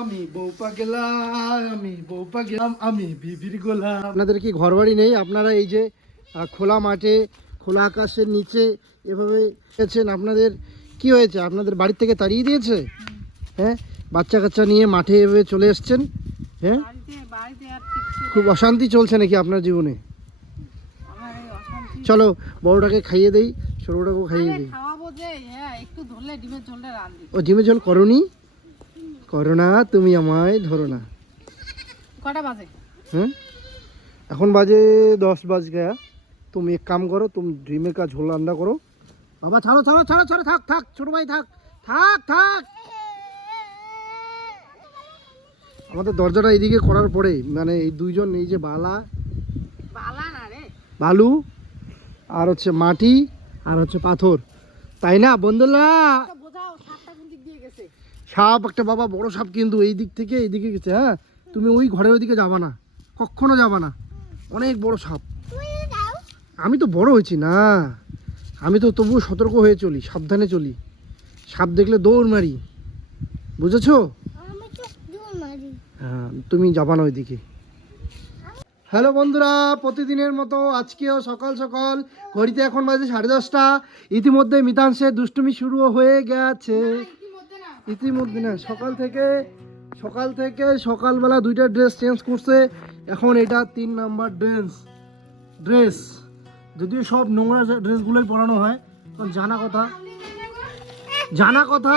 আমি বউ পাগলা, আমি বউ পাগলা, আমি বিবির গোলা। আপনাদের কি ঘর বাড়ি নেই? আপনারা এই যে খোলা মাঠে, খোলা আকাশের নিচে এভাবে আছেন। আপনাদের কি হয়েছে? আপনাদের বাড়ি থেকে তাড়িয়ে দিয়েছে? হ্যাঁ, বাচ্চা কাচ্চা নিয়ে মাঠে এভাবে চলে এসছেন। হ্যাঁ, খুব অশান্তি চলছে নাকি আপনার জীবনে? চলো বড়টাকে খাইয়ে দেই, ছোটটাকেও খাইয়ে দেই। ও ডিমের ঝোল করনি? করো না, তুমি আমায় ধরো না। কটা বাজে? হ্যাঁ, এখন বাজে 10 বাজ গয়া। তুমি এক কাম করো, তুমি ডিমের का झोल রান্না করো। বাবা ছাড়ো ছাড়ো ছাড়ো ছাড়ো, থাক থাক ছোট ভাই, থাক থাক থাক। আমাদের দরজাটা এইদিকে করার পরে মানে এই দুইজন, এই যে বালা না রে, বালু আর হচ্ছে মাটি আর হচ্ছে পাথর, তাই না বন্ধুরা? বোঝাও সাতটা কোন দিক দিয়ে গেছে? সাপ একটা, বাবা বড় সাপ কিন্তু এই দিক থেকে এইদিকে গেছে। হ্যাঁ, তুমি ওই ঘরের ওইদিকে যাবা না, কখনো যাবা না, অনেক বড় সাপ। আমি তো বড় হয়েছি না, আমি তো তবুও সতর্ক হয়ে চলি, সাবধানে চলি। সাপ দেখলে দৌড় মারি, বুঝেছো? হ্যাঁ, তুমি যাবা না ওইদিকে। হ্যালো বন্ধুরা, প্রতিদিনের মতো আজকেও সকাল সকাল, ঘড়িতে এখন বাজে 10:30। ইতিমধ্যে মিতাংশের দুষ্টুমি শুরু হয়ে গেছে। ইতিমধ্যে না, সকাল থেকে সকালবেলা দুইটা ড্রেস চেঞ্জ করছে। এখন এটা 3 নাম্বার ড্রেস। যদিও সব নোংরা ড্রেসগুলোই পরানো হয়, কারণ জানা কথা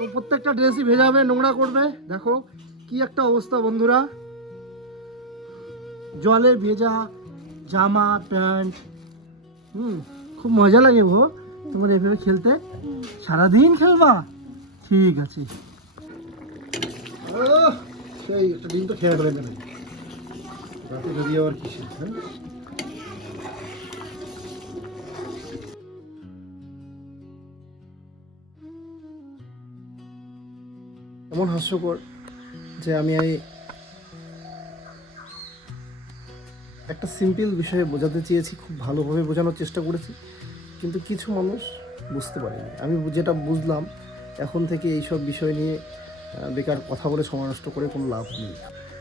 ও প্রত্যেকটা ড্রেসই ভেজাবে, নোংরা করবে। দেখো কি একটা অবস্থা বন্ধুরা, জলে ভেজা জামা প্যান্ট। খুব মজা লাগে গো তোমার এভাবে খেলতে। সারাদিন খেলবা? ঠিক আছে। সেই একটা দিন তো খেয়ে ফেলে দেবে রাতে, যদি আবার কিসে। হ্যাঁ, এমন হাস্যকর যে আমি একটা সিম্পল বিষয়ে বোঝাতে চেয়েছি, খুব ভালোভাবে বোঝানোর চেষ্টা করেছি, কিন্তু কিছু মানুষ বুঝতে পারেনি। আমি যেটা বুঝলাম, এখন থেকে এইসব বিষয় নিয়ে বেকার কথা বলে সময় নষ্ট করে কোনো লাভ নেই।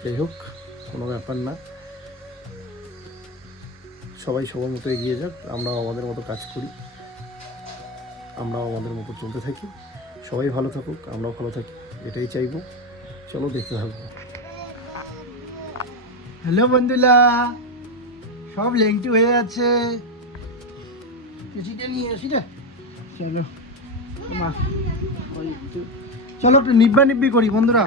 যাই হোক, কোনো ব্যাপার না, সবাই সবার মতো এগিয়ে যাক, আমরাও আমাদের মতো কাজ করি, আমরাও আমাদের মতো চলতে থাকি, সবাই ভালো থাকুক, আমরাও ভালো থাকি, এটাই চাইবো। চলো দেখতে থাকবো। হ্যালো বন্ধুরা, সব লেংটি হয়ে যাচ্ছে। নিয়ে আসি রে, চলো চলো একটু নিব্বি করি বন্ধুরা,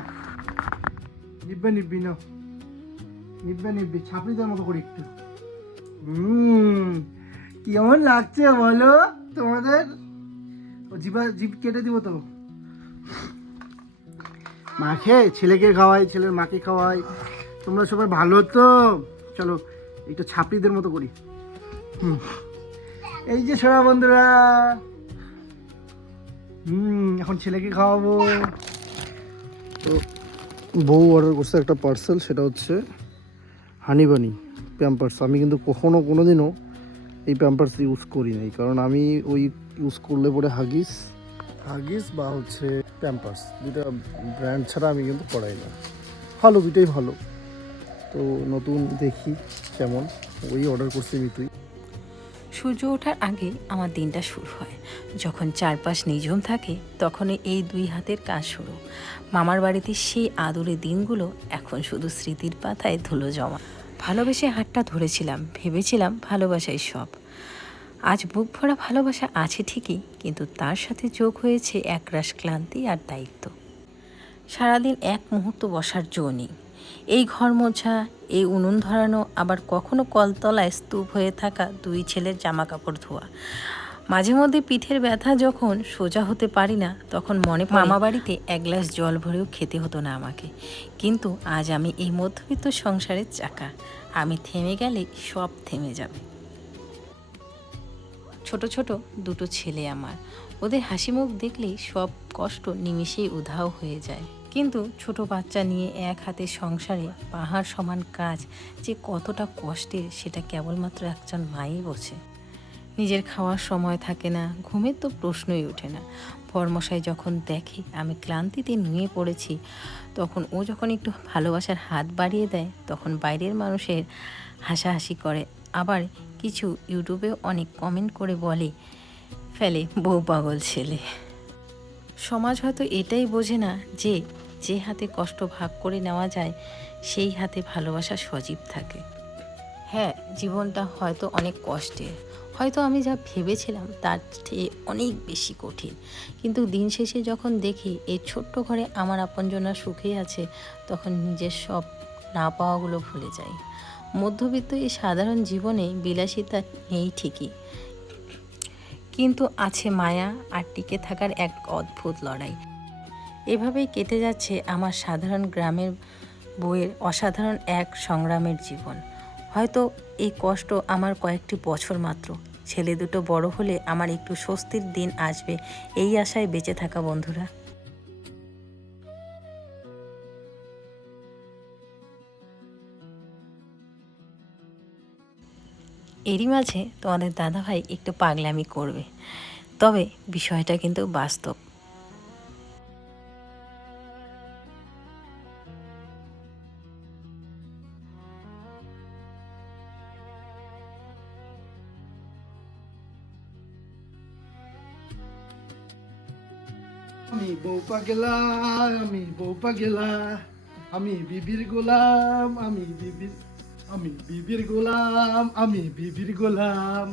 নিব্বি ছাপড়িদের মতো করি একটু। কেমন লাগছে বলো তোমাদের? জিভ কেটে দিব তো। মাকে, ছেলেকে খাওয়াই, ছেলের মাকে খাওয়াই, তোমরা সবাই ভালো তো? চলো একটু ছাপড়িদের মতো করি। এই যে সোনা বন্ধুরা, এখন ছেলেকে খাওয়াবো। তো বউ অর্ডার করছে একটা পার্সেল, সেটা হচ্ছে হানি বানি প্যাম্পার্স। আমি কিন্তু কোনোদিনও এই প্যাম্পার্স ইউজ করি নাই, কারণ আমি ওই ইউজ করলে পরে হাগিস বা হচ্ছে প্যাম্পার্স, দুটা ব্র্যান্ড ছাড়া আমি কিন্তু করাই না। ভালো, দুটোই ভালো। তো নতুন দেখি কেমন, ওই অর্ডার করছি মিতুই। সূর্য ওঠার আগে আমার দিনটা শুরু হয়। যখন চারপাশ নিঝুম থাকে, তখনই এই 2 হাতের কাজ শুরু। মামার বাড়িতে সেই আদরের দিনগুলো এখন শুধু স্মৃতির পাতায় ধুলো জমা। ভালোবেসে হাতটা ধরেছিলাম, ভেবেছিলাম ভালোবাসাই সব। আজ বুক ভরা ভালোবাসা আছে ঠিকই, কিন্তু তার সাথে যোগ হয়েছে একরাশ ক্লান্তি আর দায়িত্ব। সারাদিন এক মুহূর্ত বসার জো নেই। এই ঘর মোছা, এই উনুন ধরানো, আবার কখনো কলতলায় স্তূপ হয়ে থাকা 2 ছেলের জামা কাপড় ধোয়া। মাঝে মধ্যে পিঠের ব্যথা যখন সোজা হতে পারি না, তখন মনে পড়ে মামা বাড়িতে 1 গ্লাস জল ভরেও খেতে হতো না আমাকে। কিন্তু আজ আমি এই মধ্যবিত্ত সংসারের চাকা, আমি থেমে গেলে সব থেমে যাবে। ছোট ছোট 2টো ছেলে আমার, ওদের হাসি মুখ দেখলেই সব কষ্ট নিমিষেই উধাও হয়ে যায়। কিন্তু ছোট বাচ্চা নিয়ে এক হাতে সংসারে পাহাড় সমান কাজ যে কতটা কষ্টের, সেটা কেবলমাত্র একজন মাই বোঝে। নিজের খাওয়ার সময় থাকে না, ঘুমের তো প্রশ্নই ওঠে না। বরমশাই যখন দেখে আমি ক্লান্তিতে নুয়ে পড়েছি, তখন ও যখন একটু ভালোবাসার হাত বাড়িয়ে দেয়, তখন বাইরের মানুষের হাসাহাসি করে, আবার কিছু ইউটিউবেও অনেক কমেন্ট করে বলে ফেলে বউ পাগল ছেলে। সমাজ হয়তো এটাই বোঝে না যে যে হাতে কষ্ট ভাগ করে নেওয়া যায় সেই হাতে ভালোবাসা সজীব থাকে। হ্যাঁ, জীবনটা হয়তো অনেক কষ্টের, হয়তো আমি যা ভেবেছিলাম তার চেয়ে অনেক বেশি কঠিন, কিন্তু দিন শেষে যখন দেখি এই ছোট্ট ঘরে আমার আপনজনা সুখে আছে, তখন নিজের সব না পাওয়াগুলো ভুলে যাই। মধ্যবিত্ত এই সাধারণ জীবনে বিলাসিতা নেই ঠিকই, কিন্তু আছে মায়া আর টিকে থাকার এক অদ্ভুত লড়াই। এভাবেই কেটে যাচ্ছে আমার সাধারণ গ্রামের বউয়ের অসাধারণ এক সংগ্রামের জীবন। হয়তো এই কষ্ট আমার কয়েকটি বছর মাত্র, ছেলে দুটো বড় হলে আমার একটু স্বস্তির দিন আসবে, এই আশায় বেঁচে থাকা বন্ধুরা। এরই মাঝে তোমাদের দাদাভাই একটু পাগলামি করবে, তবে বিষয়টা কিন্তু বাস্তব। আমি বউ পাগলা, আমি বউ পাগলা, আমি বিবির গোলাম, আমি বিবির গোলাম, আমি বিবির গোলাম।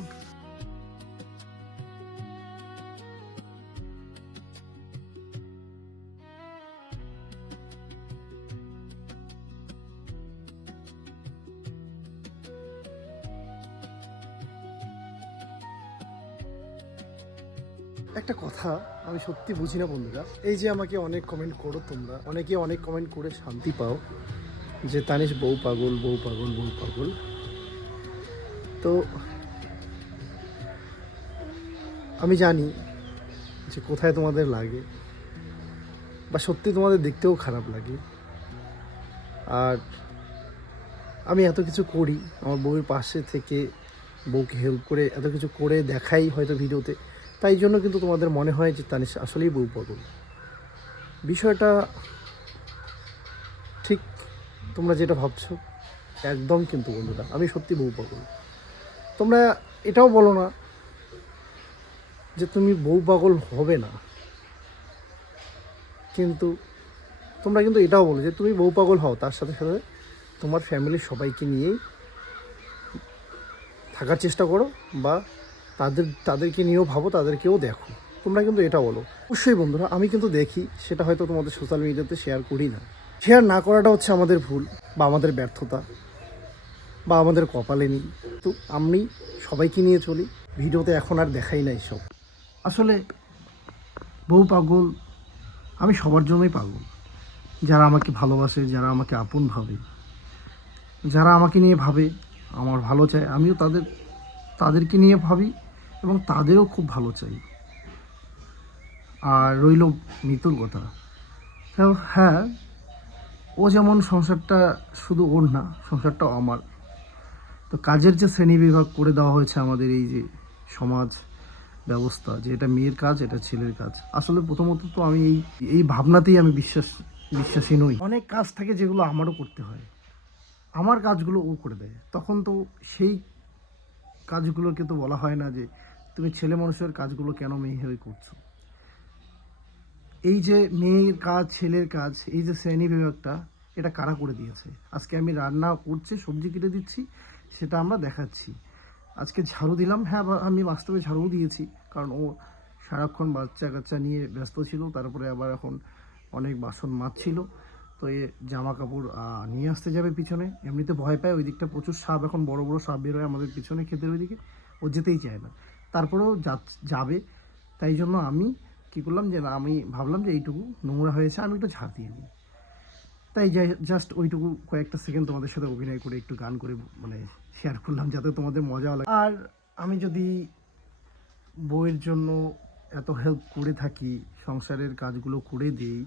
একটা কথা আমি সত্যি বুঝি না বন্ধুরা, এই যে আমাকে অনেক কমেন্ট করো তোমরা, অনেকে অনেক কমেন্ট করে শান্তি পাও যে তানিশ বউ পাগল, বউ পাগল, বউ পাগল। তো আমি জানি যে কোথায় তোমাদের লাগে, বা সত্যি তোমাদের দেখতেও খারাপ লাগে। আর আমি এত কিছু করি আমার বউয়ের পাশে থেকে, বউকে হেল্প করে এত কিছু করে দেখাই হয়তো ভিডিওতে, তাই জন্য কিন্তু তোমাদের মনে হয় যে তানিশ আসলেই বউ পাগল। বিষয়টা ঠিক তোমরা যেটা ভাবছো একদম কিন্তু বন্ধুরা, আমি সত্যি বউ পাগল। তোমরা এটাও বলো না যে তুমি বউ পাগল হবে না, কিন্তু তোমরা কিন্তু এটাও বলো যে তুমি বউ পাগল হও, তার সাথে সাথে তোমার ফ্যামিলির সবাইকে নিয়েই থাকার চেষ্টা করো, বা তাদেরকে নিয়েও ভাবো, তাদেরকেও দেখো। তোমরা কিন্তু এটা বলো। অবশ্যই বন্ধুরা, আমি কিন্তু দেখি, সেটা হয়তো তোমাদের সোশ্যাল মিডিয়াতে শেয়ার করি না। শেয়ার না করাটা হচ্ছে আমাদের ভুল, বা আমাদের ব্যর্থতা, বা আমাদের কপালে নেই। তো আমি সবাইকে নিয়ে চলি, ভিডিওতে এখন আর দেখাই না এইসব। আসলে বউ পাগল আমি সবার জন্যই পাগল, যারা আমাকে ভালোবাসে, যারা আমাকে আপন ভাবে, যারা আমাকে নিয়ে ভাবে, আমার ভালো চায়, আমিও তাদেরকে নিয়ে ভাবি এবং তাদেরও খুব ভালো চাই। আর রইল মিতুর কথা, হ্যাঁ, ও যেমন সংসারটা শুধু ওর না, সংসারটাও আমার। তো কাজের যে শ্রেণী বিভাগ করে দেওয়া হয়েছে আমাদের এই যে সমাজ ব্যবস্থা, যে এটা মেয়ের কাজ, এটা ছেলের কাজ, আসলে প্রথমত তো আমি এই ভাবনাতেই আমি বিশ্বাসী নই। অনেক কাজ থাকে যেগুলো আমারও করতে হয়, আমার কাজগুলো ও করে দেয়, তখন তো সেই কাজগুলোকে তো বলা হয় না যে তুমি ছেলে মানুষের কাজগুলো কেন মেয়ে হয়ে করছো। এই যে মেয়ের কাজ, ছেলের কাজ, এই যে শ্রেণী বিভাগটা, এটা কারা করে দিয়েছে? আজকে আমি রান্না করছি, সবজি কেটে দিচ্ছি, সেটা আমরা দেখাচ্ছি। আজকে ঝাড়ু দিলাম, হ্যাঁ আমি বাস্তবে ঝাড়ুও দিয়েছি, কারণ ও সারাক্ষণ বাচ্চা কাচ্চা নিয়ে ব্যস্ত ছিল, তারপরে আবার এখন অনেক বাসন মাজছিল, তো এ জামা কাপড় নিয়ে আসতে যাবে পিছনে, এমনিতে ভয় পায়, ওই দিকটা প্রচুর সাপ, এখন বড় বড় সাপ বেরোয় আমাদের পিছনে ক্ষেতের ওইদিকে, ও যেতেই চায় না, তারপরেও যাবে। তাই জন্য আমি কী করলাম যে না, আমি ভাবলাম যে এইটুকু নোংরা হয়েছে, আমি একটু ঝাড় দিয়ে নিই, তাই জাস্ট ওইটুকু কয়েকটা সেকেন্ড তোমাদের সাথে অভিনয় করে একটু গান করে মানে শেয়ার করলাম, যাতে তোমাদের মজাও লাগে। আর আমি যদি বউয়ের জন্য এত হেল্প করে থাকি, সংসারের কাজগুলো করে দিই,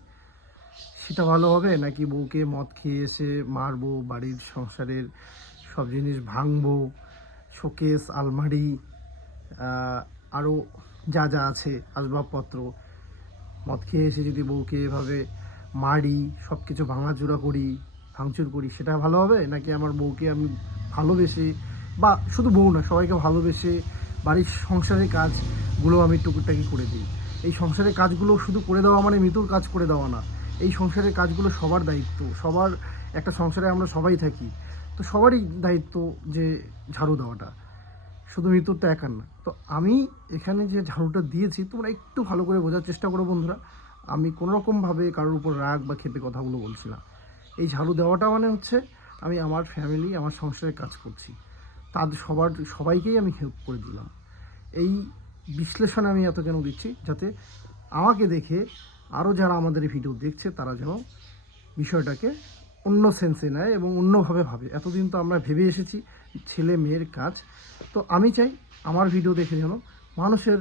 সেটা ভালো হবে নাকি বউকে মদ খেয়ে এসে মারবো, বাড়ির সংসারের সব জিনিস ভাঙবো, শোকেস, আলমারি, আরও যা যা আছে আসবাবপত্র, মদ খেয়ে এসে যদি বউকে এভাবে মারি, সব কিছু ভাঙাচুরা করি, ভাঙচুর করি, সেটা ভালো হবে? নাকি আমার বউকে আমি ভালোবেসে, বা শুধু বউ না সবাইকে ভালোবেসে বাড়ির সংসারের কাজগুলো আমি টুকুটাকি করে দিই? এই সংসারের কাজগুলো শুধু করে দেওয়া মানে মৃত্যুর কাজ করে দেওয়া না। এই সংসারের কাজগুলো সবার দায়িত্ব, সবার, একটা সংসারে আমরা সবাই থাকি, তো সবারই দায়িত্ব যে ঝাড়ু দেওয়াটা, শুধু মৃত্যুর তো একার না। তো আমি এখানে যে ঝাড়ুটা দিয়েছি তোমরা একটু ভালো করে বোঝার চেষ্টা করো বন্ধুরা, আমি কোনোরকমভাবে কারোর উপর রাগ বা ক্ষেপে কথাগুলো বলছি না। এই ঝাড়ু দেওয়াটা মানে হচ্ছে আমি আমার ফ্যামিলি, আমার সংসারে কাজ করছি, তাদের সবাইকেই আমি হেল্প করে দিলাম। এই বিশ্লেষণ আমি এত কেন দিচ্ছি, যাতে আমাকে দেখে আরও যারা আমাদের এই ভিডিও দেখছে তারা যেন বিষয়টাকে অন্য সেন্সে নেয় এবং অন্যভাবে ভাবে। এতদিন তো আমরা ভেবে এসেছি ছেলে মেয়ের কাজ, তো আমি চাই আমার ভিডিও দেখে যেন মানুষের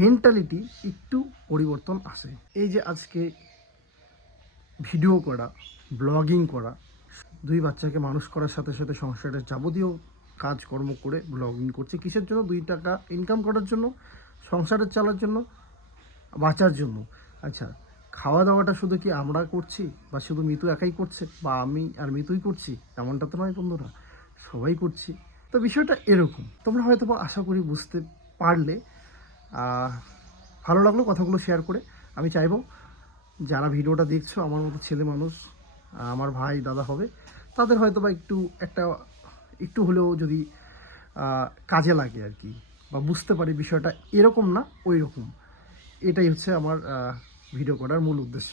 মেন্টালিটি একটু পরিবর্তন আসে। এই যে আজকে ভিডিও করা, ব্লগিং করা, দুই বাচ্চাকে মানুষ করার সাথে সাথে সংসারের যাবতীয় কাজকর্ম করে ব্লগিং করছে, কিসের জন্য? 2 টাকা ইনকাম করার জন্য, সংসারের চালার জন্য, বাঁচার জন্য। আচ্ছা, খাওয়া দাওয়াটা শুধু কি আমরা করছি, বা শুধু মিতু একাই করছে, বা আমি আর মিতুই করছি? এমনটা তো নয় বন্ধুরা, সবাই করছি। তো বিষয়টা এরকম, তোমরা হয়তো বা আশা করি বুঝতে পারলে। ভালো লাগলো কথাগুলো শেয়ার করে। আমি চাইবো যারা ভিডিওটা দেখছো, আমার মতো ছেলে মানুষ, আমার ভাই দাদা হবে, তাদের হয়তো বা একটু হলেও যদি কাজে লাগে আর কি, বা বুঝতে পারি বিষয়টা এরকম না ওই রকম। এটাই হচ্ছে আমার ভিডিও করার মূল উদ্দেশ্য।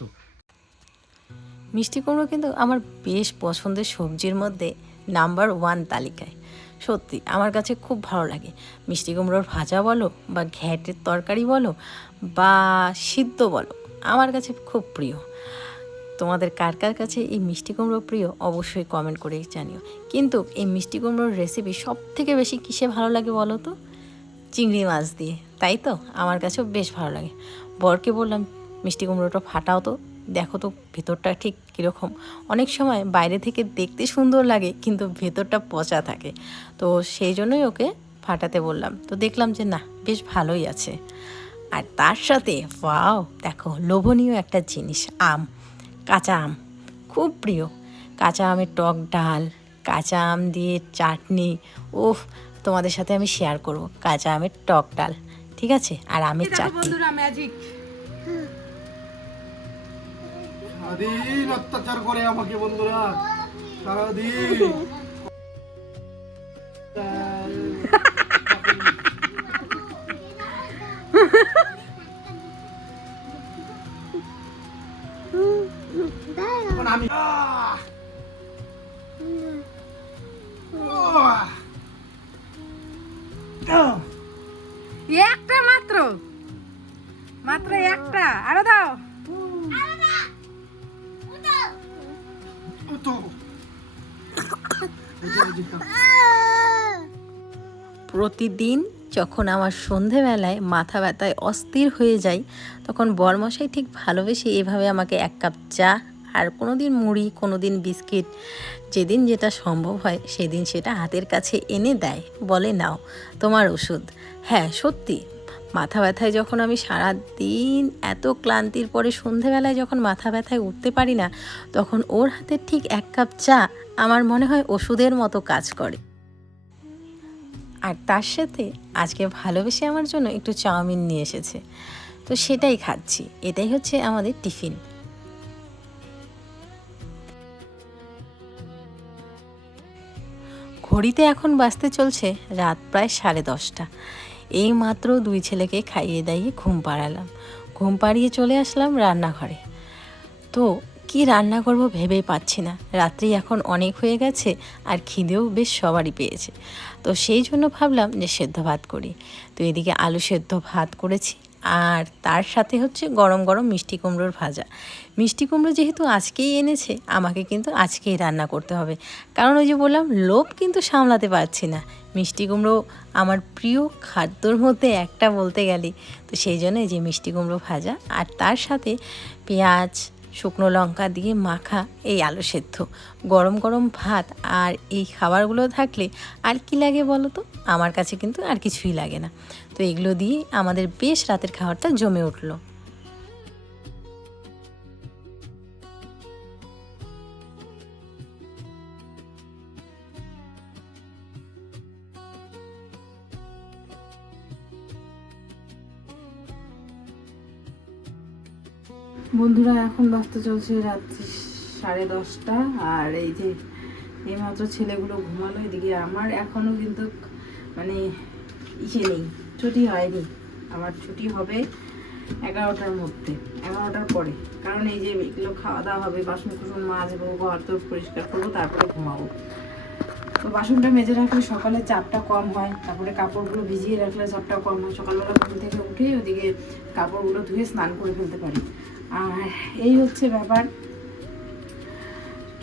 মিষ্টি কুমড়ো কিন্তু আমার বেশ পছন্দের সবজির মধ্যে নাম্বার 1 তালিকায়। সত্যি আমার কাছে খুব ভালো লাগে। মিষ্টি কুমড়োর ভাজা বলো, বা ঘ্যাটের তরকারি বলো, বা সিদ্ধ বলো, আমার কাছে খুব প্রিয়। তোমাদের কার কার কাছে এই মিষ্টি কুমড়ো প্রিয় অবশ্যই কমেন্ট করে জানিও। কিন্তু এই মিষ্টি কুমড়োর রেসিপি সব থেকে বেশি কিসে ভালো লাগে বলো তো? চিংড়ি মাছ দিয়ে, তাই তো? আমার কাছেও বেশ ভালো লাগে। বরকে বললাম মিষ্টি কুমড়োটা ফাটাও তো, দেখো তো ভেতরটা ঠিক কীরকম। অনেক সময় বাইরে থেকে দেখতে সুন্দর লাগে কিন্তু ভেতরটা পচা থাকে, তো সেই জন্যই ওকে ফাটাতে বললাম। তো দেখলাম যে না, বেশ ভালোই আছে। আর তার সাথে ওয়াও, দেখো লোভনীয় একটা জিনিস, আম, কাঁচা আম খুব প্রিয়। কাঁচা আমের টক ডাল, কাঁচা আম দিয়ে চাটনি, ওফ, তোমাদের সাথে আমি শেয়ার করব কাঁচা আমের টক ডাল, ঠিক আছে? আর আমের চাটনি। বন্ধুরা ম্যাজিক সারাদিন অত্যাচার করে আমাকে বন্ধুরা, সারাদিন। এখন আমি একটা মাত্র মাত্র একটা, আরো দাও। প্রতিদিন যখন আমার সন্ধেবেলায় মাথা ব্যথায় অস্থির হয়ে যায়, তখন বরমশাই ঠিক ভালোবেসে এভাবে আমাকে 1 কাপ চা, আর কোনো দিন মুড়ি, কোনো দিন বিস্কিট, যেদিন যেটা সম্ভব হয় সেদিন সেটা হাতের কাছে এনে দেয়, বলে নাও তোমার ওষুধ। হ্যাঁ সত্যি, মাথা ব্যথায় যখন আমি সারা দিন এত ক্লান্তির পরে সন্ধেবেলায় যখন মাথা ব্যথায় উঠতে পারি না, তখন ওর হাতের ঠিক 1 কাপ চা আমার মনে হয় ওষুধের মতো কাজ করে। আর তার সাথে আজকে ভালোবেসে আমার জন্য একটু চাউমিন নিয়ে এসেছে, তো সেটাই খাচ্ছি। এটাই হচ্ছে আমাদের টিফিন। ঘড়িতে এখন বাজতে চলছে রাত প্রায় 10:30। এই মাত্র 2 ছেলেকে খাইয়ে দাইয়ে ঘুম পাড়ালাম। ঘুম পাড়িয়ে চলে আসলাম রান্নাঘরে। তো কি রান্না করব ভেবেই পাচ্ছি না। রাত্রি এখন অনেক হয়ে গেছে, আর খিদেও বেশ সবারই পেয়েছে। তো সেই জন্য ভাবলাম যে সেদ্ধ ভাত করি। তো এদিকে আলু সেদ্ধ ভাত করেছি, আর তার সাথে হচ্ছে গরম গরম মিষ্টি কুমড়োর ভাজা। মিষ্টি কুমড়ো যেহেতু আজকেই এনেছে, আমাকে কিন্তু আজকেই রান্না করতে হবে, কারণ ওই যে বললাম লোভ কিন্তু সামলাতে পারছি না। মিষ্টি কুমড়ো আমার প্রিয় খাদ্যর মধ্যে একটা বলতে গেলে, তো সেই জন্য এই যে মিষ্টি কুমড়ো ভাজা, আর তার সাথে পেঁয়াজ, শুকনো লঙ্কা দিয়ে মাখা এই আলু সেদ্ধ, গরম গরম ভাত আর এই খাবারগুলো থাকলে আর কি লাগে বলো তো? আমার কাছে কিন্তু আর কিছুই লাগে না। তো এগুলো দিয়ে আমাদের বেশ রাতের খাবারটা জমে উঠলো। বন্ধুরা, এখন বাজতে চলছে রাত্রি 10:30, আর এই যে এইমাত্র ছেলেগুলো ঘুমালো। এদিকে আমার এখনো কিন্তু মানে নেই, ছুটি হয়নি। আমার ছুটি হবে 11টার মধ্যে, 11টার পরে। কারণ এই যে এগুলো খাওয়া দাওয়া হবে, বাসন কুসন মাজবো, ঘর তো পরিষ্কার করবো, তারপরে ঘুমাবো। তো বাসনটা মেজে রাখলে সকালে চাপটা কম হয়, তারপরে কাপড়গুলো ভিজিয়ে রাখলে চাপটা কম হয়। সকালবেলা ঘুম থেকে উঠে ওদিকে কাপড়গুলো ধুয়ে স্নান করে ফেলতে পারি। আর এই হচ্ছে ব্যাপার।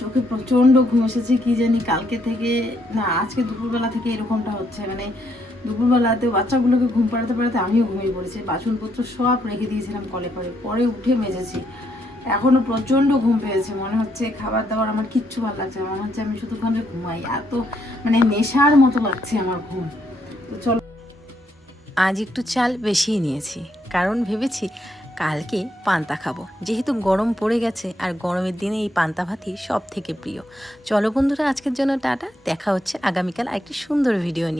চোখে প্রচণ্ড ঘুম এসেছে, কি জানি কালকে থেকে, না আজকে দুপুরবেলা থেকে এরকমটা হচ্ছে। মানে দুপুরবেলাতে বাচ্চাগুলোকে ঘুম পাড়াতে পাড়াতে আমিও ঘুমিয়ে পড়েছি। বাসনপত্র সব রেখে দিয়েছিলাম কলে করে, পরে উঠে মেজেছি। এখনও প্রচণ্ড ঘুম পেয়েছে, মনে হচ্ছে খাবার দাবার আমার কিচ্ছু ভালো লাগছে না, মনে হচ্ছে আমি শুধুক্ষণ যে ঘুমাই। এত মানে নেশার মতো লাগছে আমার ঘুম। তো চলো, আজ একটু চাল বেশিই নিয়েছি, কারণ ভেবেছি কালকে পান্তা খাবো, যেহেতু গরম পড়ে গেছে আর গরমের দিনে এই পান্তা ভাতই সব থেকে প্রিয়। চলো বন্ধুরা, আজকের জন্য টাটা, দেখা হচ্ছে আগামীকাল আরেকটি সুন্দর ভিডিও নিয়ে।